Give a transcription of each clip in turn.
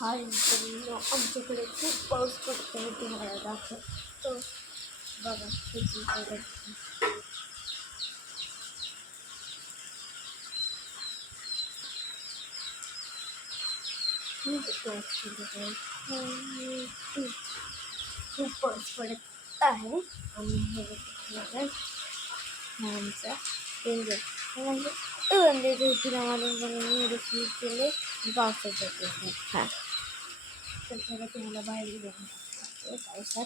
हाय मित्रांनो, आमच्याकडे खूप पाऊस पडतो आहे. तुम्हाला दाखवतो बघा किती पडत. खूप पाऊस पडत आहे आणि हे आमचा डेंजर म्हणजे तिला मारून केले पावसाचे. हां तर त्याला तुम्हाला बाहेर जाऊन दाखवतो.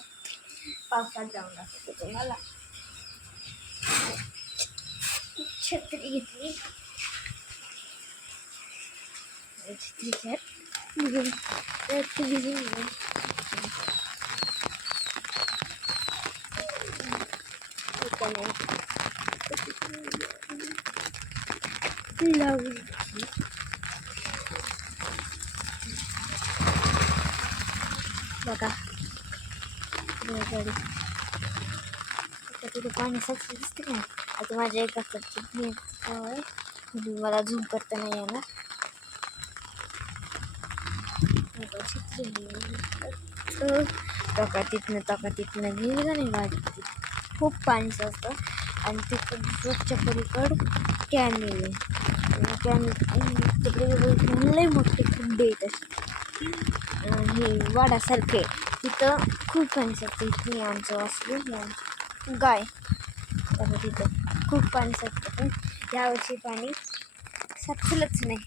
पावसात जाऊन दाखवतो तुम्हाला. छत्री घेतली, छत्री भिजून लावली. बघा तिथे पाणी साचलं दिसते ना. आता माझ्या एका कडची आहे, मला झूम करता नाही येणार. तिथनं गेलं नाही गाडी. खूप पाणी साचतं आणि तिथं स्वच्छ पलीकड कॅन तिकडे लई मोठे खड्डे येत असते, हे वाडासारखे. तिथं खूप पाणी साचतं. इथे आमचं वाचलं गाय, तर तिथं खूप पाणी साचतं. पण यावर्षी पाणी साचलंच नाही.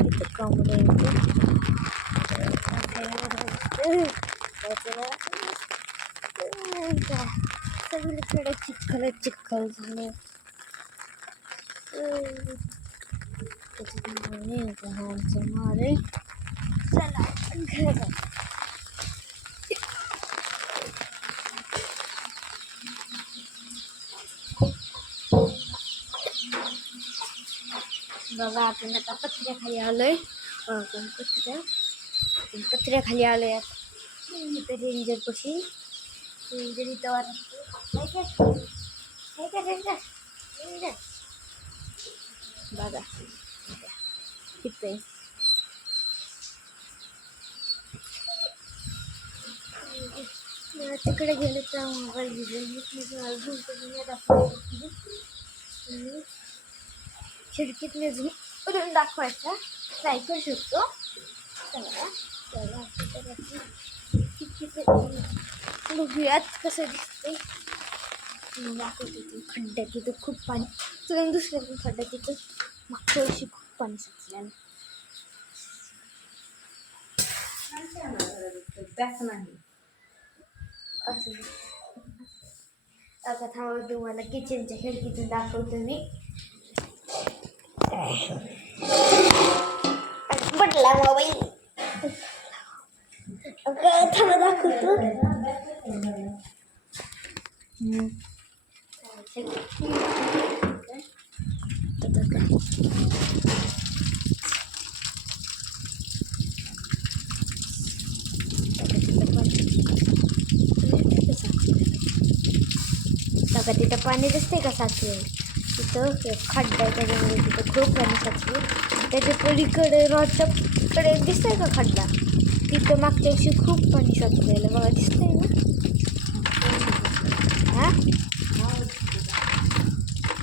तिथं कोंबडे सगळीकडे चिखल झाले. मारे चला घरात. बघा आपण आता पत्र्याखाली आलोय. पत्र्याखाली आलोय आता रेंजर पशी. रेंजर इथं वाटतं बघा तिथे तिकडे गेले तर मोबाईल खिडकीतने झूम दाखवायचा ट्राय करू शकतो. बघूयात कसं दिसते. दाखवते खड्ड्यात तिथं खूप पाणी. तुला दुसऱ्या पण खड्ड्यात तिथं मागच्या वर्षी खूप पाणी साचलेलं. आता थांबा तुम्हाला किचनच्या खिडकीतून दाखवतो मी. पडला मोबाईल. थांबा दाखवतो. बघा तिथं पाणी दिसते का साचलेलं. तिथं खड्डा आहे, त्याच्यामध्ये तिथं खूप पाणी साचले. त्याच्या पलीकडे रोडच्या कडे दिसतंय का खड्डा, तिथं मागच्या वर्षी खूप पाणी साचलेलं. बघा दिसतंय ना. हां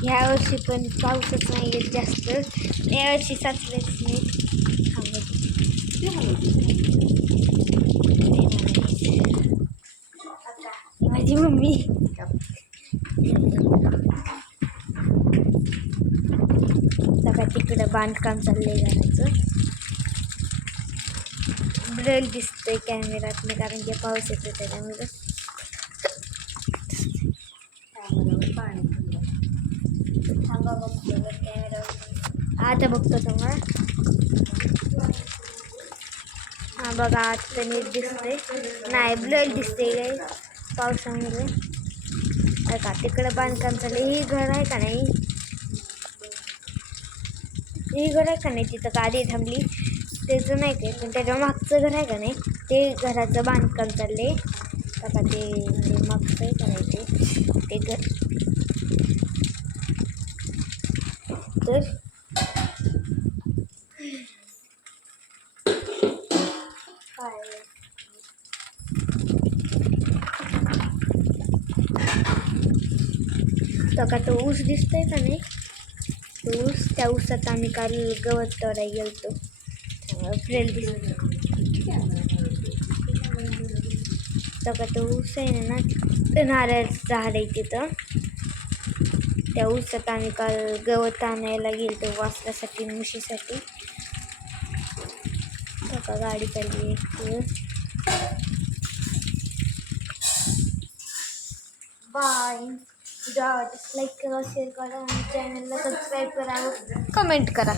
ह्या वर्षी पण पाऊसच नाही येत जास्त. यावर्षी साचलेच नाही. माझी मम्मी बघा तिकडं बांधकाम चाललंय घराचं. ब्रेल दिसतंय कॅमेऱ्यात नाही, कारण की पाऊस येतो त्याच्यामुळे. थांबा बघतो कॅमेरा. आता बघतो तुम्हाला. हां बघा आता नीट दिसतंय. नाही ब्रेल दिसते काय पावसामुळे. का तिकडं बांधकाम चाललंय. ही घर आहे का नाही, ही घर आहे का नाही तिथं गाडी थांबली त्याचं नाही काय, पण त्याच्या मागचं घर आहे का नाही, ते घराचं बांधकाम चाललंय. बघा ते मागचं आहे का नाही ते घर. तर तो का तो ऊस दिसतोय का नाही, तो ऊस, त्या ऊसात आम्ही काल गवत तोडायला गेलतो. फ्रेंड दिसतो तो का तो ऊस आहे ना, नारळाचं झाड आहे तिथं. त्या ऊसात आम्ही काल गवत आणायला गेलतो वासरासाठी, म्हशीसाठी. तो का गाडी चालली आहे. बाय. लाईक करा, शेअर करा आणि चॅनलला सबस्क्राईब करा, कमेंट करा.